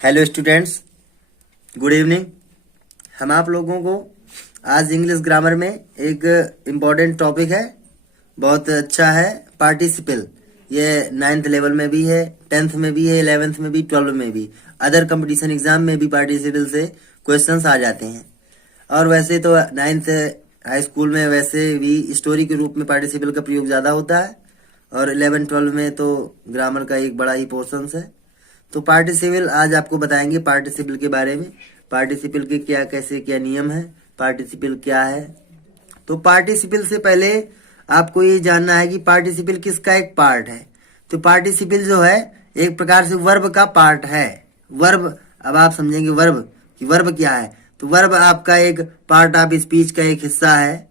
Hello students, good evening. हम आप लोगों को आज इंग्लिश ग्रामर में एक इम्पॉर्टेंट टॉपिक है, बहुत अच्छा है, पार्टिसिपल। ये 9th लेवल में भी है, 10th में भी है, 11th में भी, 12th में भी, अदर कंपटीशन एग्जाम में भी पार्टिसिपल से क्वेश्चंस आ जाते हैं। और वैसे तो 9th हाई स्कूल में वैसे भी स्टोरी के रूप में पार्टिसिपल का प्रयोग ज़्यादा होता है, और 11-12 में तो ग्रामर का एक बड़ा ही पोर्शन है। तो पार्टिसिपल आज आपको बताएंगे पार्टिसिपल के बारे में, पार्टिसिपल के क्या कैसे क्या नियम है, पार्टिसिपल क्या है। तो पार्टिसिपल से पहले आपको ये जानना है कि पार्टिसिपल किसका एक पार्ट है। तो पार्टिसिपल जो है एक प्रकार से वर्ब का पार्ट है। वर्ब, अब आप समझेंगे वर्ब कि वर्ब क्या है। तो वर्ब आपका एक पार्ट ऑफ स्पीच का एक हिस्सा है।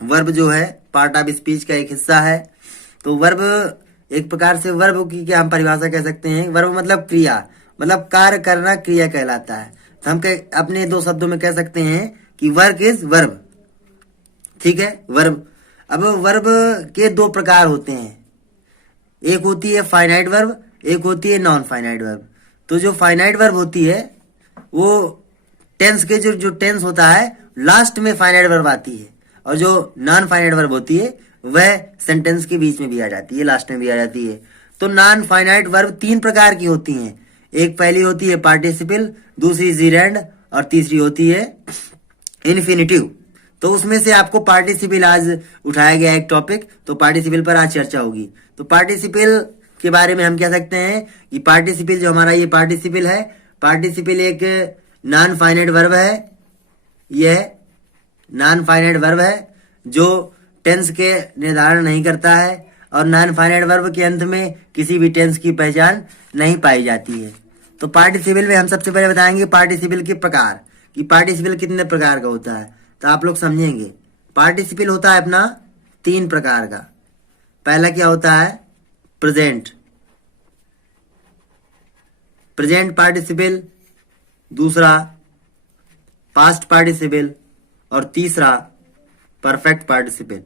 वर्ब जो है पार्ट ऑफ स्पीच का एक हिस्सा है। तो वर्ब एक प्रकार से वर्ब की क्या हम परिभाषा कह सकते हैं। वर्ब मतलब क्रिया, मतलब कार्य करना क्रिया कहलाता है। तो हम अपने दो शब्दों में कह सकते हैं कि वर्क इज वर्ब। ठीक है, वर्ब। अब वर्ब के दो प्रकार होते हैं, एक होती है फाइनाइट वर्ब, एक होती है नॉन फाइनाइट वर्ब। तो जो फाइनाइट वर्ब होती है वो टेंस के जो टेंस होता है लास्ट में फाइनाइट वर्ब आती है, और जो नॉन फाइनाइट वर्ब होती है वह सेंटेंस के बीच में भी आ जाती है, लास्ट में भी आ जाती है। तो नॉन फाइनाइट वर्ब तीन प्रकार की होती हैं। एक पहली होती है पार्टिसिपल, दूसरी जीरेंड, और तीसरी होती है इन्फिनिटिव। तो उसमें से आपको पार्टिसिपल आज उठाया गया एक टॉपिक, तो पार्टिसिपल पर आज चर्चा होगी। तो पार्टिसिपल के बारे में हम कह सकते हैं कि पार्टिसिपल जो हमारा ये पार्टिसिपल है, पार्टिसिपल एक नॉन फाइनाइट वर्ब है। यह नॉन फाइनाइट वर्ब है जो टेंस के निर्धारण नहीं करता है, और नॉन फाइनाइट वर्ब के अंत में किसी भी टेंस की पहचान नहीं पाई जाती है। तो पार्टिसिपल में हम सबसे पहले बताएंगे पार्टिसिपल के प्रकार, कि पार्टिसिपल कितने प्रकार का होता है। तो आप लोग समझेंगे पार्टिसिपल होता है अपना तीन प्रकार का। पहला क्या होता है, प्रेजेंट, प्रेजेंट पार्टिसिपल, दूसरा पास्ट पार्टिसिपल, और तीसरा परफेक्ट पार्टिसिपल।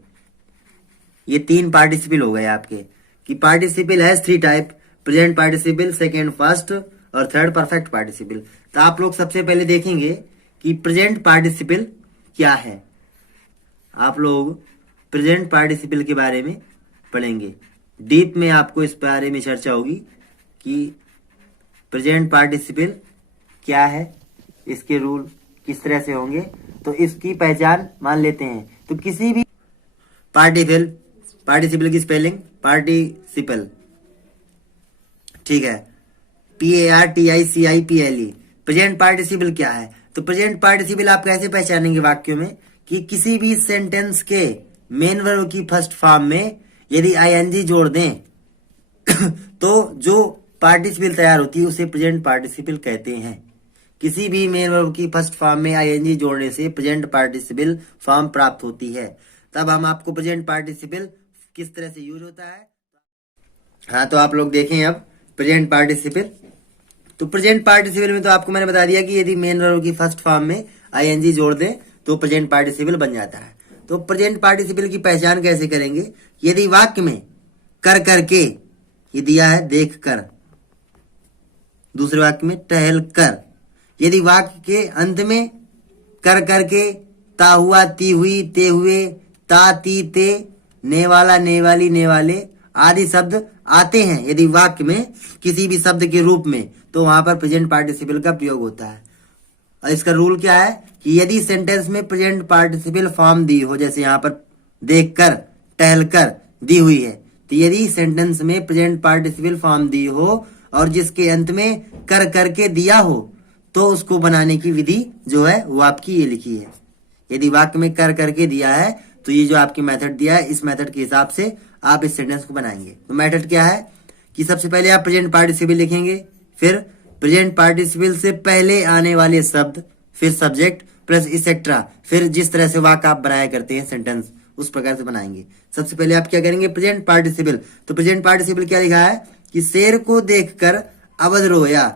ये तीन पार्टिसिपल हो गए आपके, कि पार्टिसिपल है 3 type, present participle, second first, और थर्ड परफेक्ट पार्टिसिपल। तो आप लोग सबसे पहले देखेंगे कि प्रेजेंट पार्टिसिपल क्या है। आप लोग प्रेजेंट पार्टिसिपल के बारे में पढ़ेंगे, डीप में आपको इस बारे में चर्चा होगी कि प्रेजेंट पार्टिसिपल क्या है, इसके रूल किस तरह से होंगे। तो इसकी पहचान मान लेते हैं। तो किसी भी पार्टिसिपल की स्पेलिंग पार्टिसिपल, ठीक है, PARTICIPLE। प्रेजेंट पार्टिसिपल क्या है। तो प्रेजेंट पार्टिसिपल आप कैसे पहचानेंगे वाक्यों में, कि किसी भी सेंटेंस के मेन वर्ब की फर्स्ट फॉर्म में यदि ING जोड़ दें तो जो पार्टिसिपल तैयार होती है उसे प्रेजेंट पार्टिसिपल कहते हैं। किसी भी मेन वर्ब की फर्स्ट फॉर्म में ING जोड़ने से प्रेजेंट पार्टिसिपल फॉर्म प्राप्त होती है। तब हम आपको प्रेजेंट पार्टिसिपल किस तरह से यूज होता है। हाँ, तो आप लोग देखें अब प्रेजेंट पार्टिसिपल। तो प्रेजेंट पार्टिसिपल में तो आपको मैंने बता दिया कि यदि मेन वर्ब की फर्स्ट फॉर्म में ING जोड़ दें तो प्रेजेंट पार्टिसिपल बन जाता है। तो प्रेजेंट पार्टिसिपल की पहचान कैसे करेंगे, यदि वाक्य में कर करके ये दिया है, देख कर, दूसरे वाक्य में टहल कर, यदि वाक्य के अंत में कर करके, ता हुआ, ती हुई, ते हुए, ता ती ते, ने वाला, ने वाली, ने वाले आदि शब्द आते हैं यदि वाक्य में किसी भी शब्द के रूप में, तो वहां पर प्रेजेंट पार्टिसिपल का प्रयोग होता है। और इसका रूल क्या है कि यदि सेंटेंस में प्रेजेंट पार्टिसिपल फॉर्म दी हो, जैसे यहाँ पर देख कर, टहल कर दी हुई है, तो यदि सेंटेंस में प्रेजेंट पार्टिसिपल फॉर्म दी हो और जिसके अंत में कर करके दिया हो, तो उसको बनाने की विधि जो है वो आपकी ये लिखी है। यदि वाक्य में कर करके दिया है तो ये जो आपकी मेथड दिया है, इस मेथड के हिसाब से आप इस सेंटेंस को बनाएंगे। तो मेथड क्या है कि सबसे पहले आप प्रेजेंट पार्टिसिपल लिखेंगे, फिर प्रेजेंट पार्टिसिपल से पहले आने वाले शब्द, फिर सब्जेक्ट प्लस इसेट्रा, फिर जिस तरह से वाक्य आप बनाया करते हैं सेंटेंस उस प्रकार से बनाएंगे। सबसे पहले आप क्या करेंगे, प्रेजेंट पार्टिसिपल। तो प्रेजेंट पार्टिसिपल क्या लिखा है कि शेर को देखकर अवध रोया।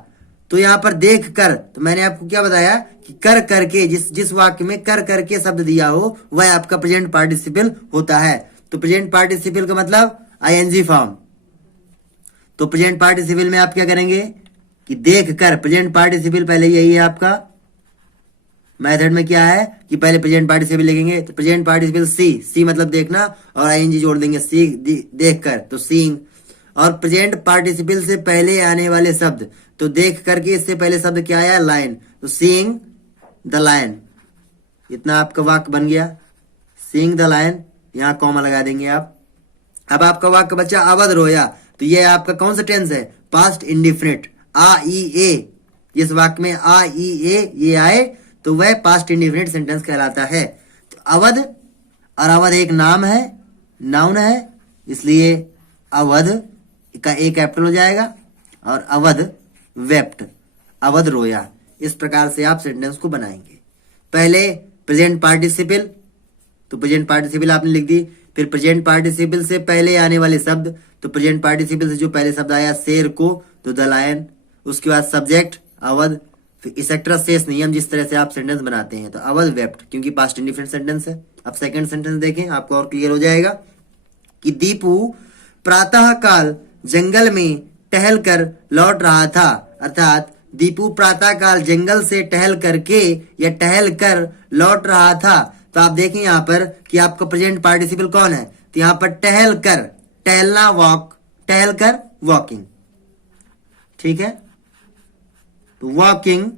तो यहाँ पर देख कर, तो मैंने आपको क्या बताया कि कर करके, जिस वाक्य में कर करके शब्द दिया हो वह आपका प्रेजेंट पार्टिसिपल होता है। तो प्रेजेंट पार्टिसिपल का मतलब ING फॉर्म। तो प्रेजेंट पार्टिसिपल में आप क्या करेंगे कि देख कर, प्रेजेंट पार्टिसिपल पहले यही है आपका मेथड में क्या है कि पहले प्रेजेंट पार्टिसिपल लिखेंगे, तो प्रेजेंट पार्टिसिपल सी मतलब देखना और आईएनजी जोड़ देंगे, सी देख कर तो सीइंग। और प्रेजेंट पार्टिसिपल से पहले आने वाले शब्द, तो देख करके इससे पहले शब्द क्या आया, लाइन, तो सीइंग द लाइन। इतना आपका वाक्य बन गया, सीइंग द लाइन, यहाँ कॉमा लगा देंगे आप। अब आपका वाक्य बच्चा अवध रोया, तो ये आपका कौन सा टेंस है, पास्ट इंडिफिनिट, आ ई ए। जिस वाक्य में आ ई ए ये आए तो वह पास्ट इंडिफिनिट सेंटेंस कहलाता है। तो अवध, और अवध एक नाम है, नाउन है, इसलिए अवध का ए कैपिटल हो जाएगा, और अवध वेप्ट, अवध रोया। इस प्रकार से आप सेंटेंस को बनाएंगे। पहले प्रेजेंट पार्टिसिपल, तो प्रेजेंट पार्टिसिपल आपने लिख दी, फिर प्रेजेंट पार्टिसिपल से पहले आने वाले शब्द, तो प्रेजेंट पार्टिसिपल से जो पहले शब्द आया शेर को, तो द लायन, उसके बाद सब्जेक्ट अवध, फिर इसेक्ट्रा शेष नियम, जिस तरह से आप सेंटेंस बनाते हैं। तो अवध वेप्ट, क्योंकि पास्ट इंडिफिनिट सेंटेंस है। अब सेकंड सेंटेंस देखें, आपको और क्लियर हो जाएगा कि दीपू प्रातः काल जंगल में टहल कर लौट रहा था, अर्थात दीपू प्रातः काल जंगल से टहल करके या टहल कर लौट रहा था। तो आप देखें यहाँ पर कि आपका प्रेजेंट पार्टिसिपल कौन है, तो यहाँ पर टहल कर, टहलना वॉक, टहल कर वॉकिंग, ठीक है। तो वॉकिंग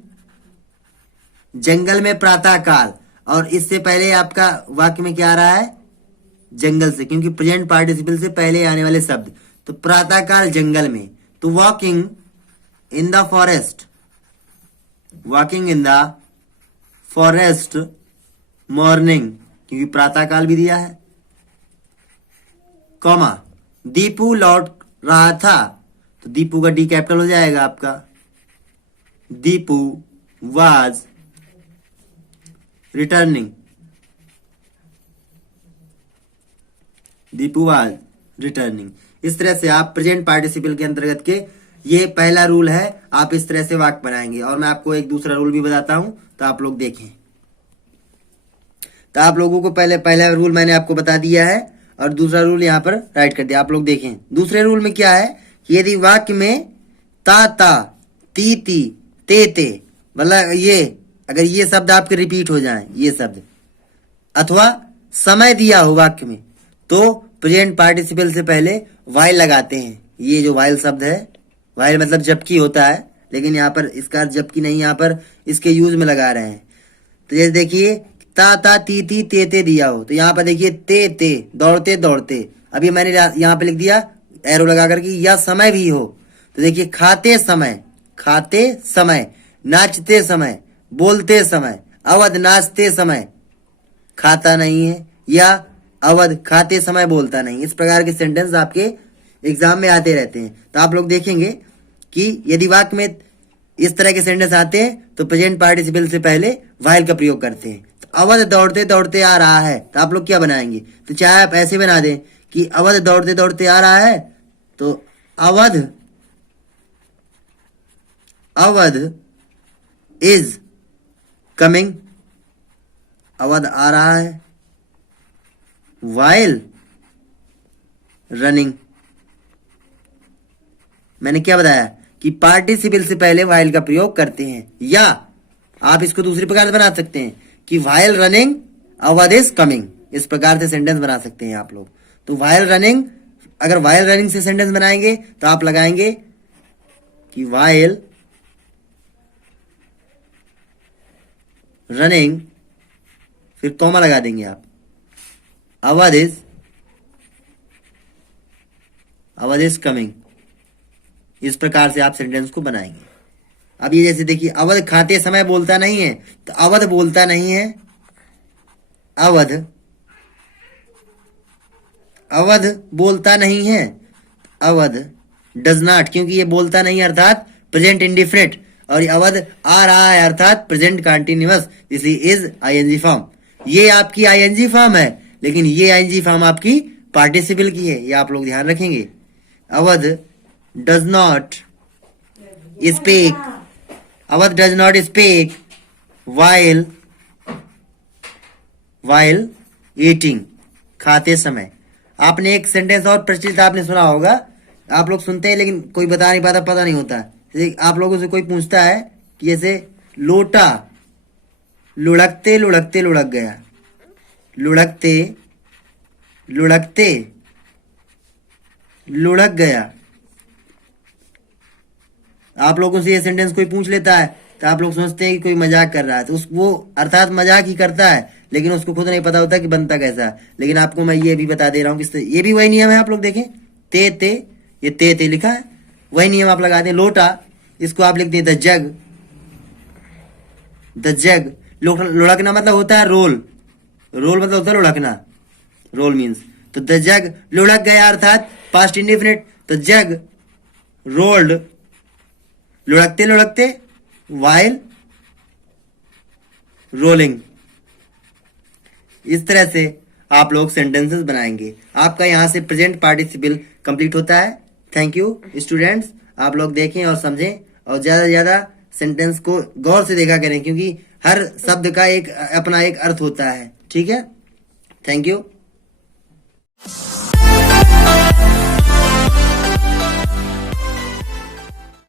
जंगल में प्रातः काल, और इससे पहले आपका वाक्य में क्या आ रहा है, जंगल से, क्योंकि प्रेजेंट पार्टिसिपल से पहले आने वाले शब्द, तो प्रातः काल जंगल में, तो walking in the forest, walking in the forest morning, क्योंकि प्रातः काल भी दिया है, कॉमा दीपू लौट रहा था, तो दीपू का डी कैपिटल हो जाएगा आपका, Deepu was returning, Deepu was returning. इस तरह से आप प्रेजेंट पार्टिसिपल के अंतर्गत के, ये पहला रूल है, आप इस तरह से वाक्य बनाएंगे। और मैं आपको एक दूसरा रूल भी बताता हूं, तो आप लोग देखें। तो आप लोगों को पहला रूल मैंने आपको बता दिया है, और दूसरा रूल यहाँ पर राइट कर दिया, आप लोग देखें। दूसरे रूल में क्या है कि यदि वाक्य में ता, ती, ते, मतलब ये अगर ये शब्द आपके रिपीट हो जाएं, ये शब्द, अथवा समय दिया हो वाक्य में, तो प्रेजेंट पार्टिसिपल से पहले वाइल लगाते हैं। ये जो वाइल शब्द है, वाइल मतलब जबकि होता है, लेकिन यहाँ पर इसका जबकि नहीं, यहाँ पर इसके यूज में लगा रहे हैं। तो जैसे देखिए ता, ती, ते दिया हो, तो यहाँ पर देखिए ते, दौड़ते दौड़ते, अभी मैंने यहाँ पे लिख दिया एरो लगा करके, या समय भी हो, तो देखिए खाते समय, नाचते समय, बोलते समय, अवध नाचते समय खाता नहीं है, या अवध खाते समय बोलता नहीं। इस प्रकार के सेंटेंस आपके एग्जाम में आते रहते हैं। तो आप लोग देखेंगे कि यदि वाक्य में इस तरह के सेंटेंस आते हैं, तो प्रेजेंट पार्टिसिपल से पहले वाइल का प्रयोग करते हैं। तो अवध दौड़ते दौड़ते आ रहा है, तो आप लोग क्या बनाएंगे, तो चाहे आप ऐसे बना दें कि अवध दौड़ते दौड़ते आ रहा है, तो अवध इज कमिंग, अवध आ रहा है, वाइल रनिंग। मैंने क्या बताया कि पार्टिसिपल से पहले वाइल का प्रयोग करते हैं, या आप इसको दूसरी प्रकार से बना सकते हैं कि while running Awadh is coming. इस प्रकार से सेंटेंस बना सकते हैं आप लोग। तो वाइल रनिंग, अगर वाइल रनिंग से सेंटेंस बनाएंगे तो आप लगाएंगे कि वाइल रनिंग, फिर कॉमा लगा देंगे आप, अवध इज कमिंग। इस प्रकार से आप सेंटेंस को बनाएंगे। अब ये जैसे देखिए अवध खाते समय बोलता नहीं है, तो अवध बोलता नहीं है, अवध बोलता नहीं है, अवध डज नॉट, क्योंकि ये बोलता नहीं अर्थात प्रेजेंट इंडिफिनिट, और ये अवध आ रहा है अर्थात प्रेजेंट कंटिन्यूअस, इसलिए इज आईएनजी फॉर्म। ये आपकी आईएनजी फॉर्म है, लेकिन ये आईएनजी फॉर्म आपकी पार्टिसिपल की है, ये आप लोग ध्यान रखेंगे। Awadh does not speak, Awadh does not speak while eating, खाते समय। आपने एक सेंटेंस और प्रचलित आपने सुना होगा, आप लोग सुनते हैं लेकिन कोई बता नहीं पाता, पता नहीं होता, आप लोगों से कोई पूछता है कि जैसे लोटा, लुढ़कते लुढ़कते लुढ़क गया, लुढ़कते लुढ़कते लुढ़क गया। आप लोगों से ये सेंटेंस कोई पूछ लेता है तो आप लोग सोचते हैं कि कोई मजाक कर रहा है, तो वो अर्थात मजाक ही करता है, लेकिन उसको खुद नहीं पता होता कि बनता कैसा है। लेकिन आपको मैं ये भी बता दे रहा हूँ कि ये भी वही नियम है। आप लोग देखें, ते ते, ये ते लिखा है, वही नियम आप लगा दें। लोटा, इसको आप लिखते हैं द जग, द जग। लुढ़कना मतलब होता है रोल, रोल मतलब होता है लुढ़कना, रोल मीन्स। तो द जग लुढ़क गया अर्थात पास्ट इंडेफिनिट, तो जग रोल्ड, लुढ़कते लुढ़कते वाइल रोलिंग। इस तरह से आप लोग सेंटेंसेस बनाएंगे। आपका यहां से प्रेजेंट पार्टिसिपल कंप्लीट होता है। Thank you students. आप लोग देखें और समझें और ज्यादा से ज्यादा सेंटेंस को गौर से देखा करें, क्योंकि हर शब्द का एक अपना एक अर्थ होता है। ठीक है, थैंक यू।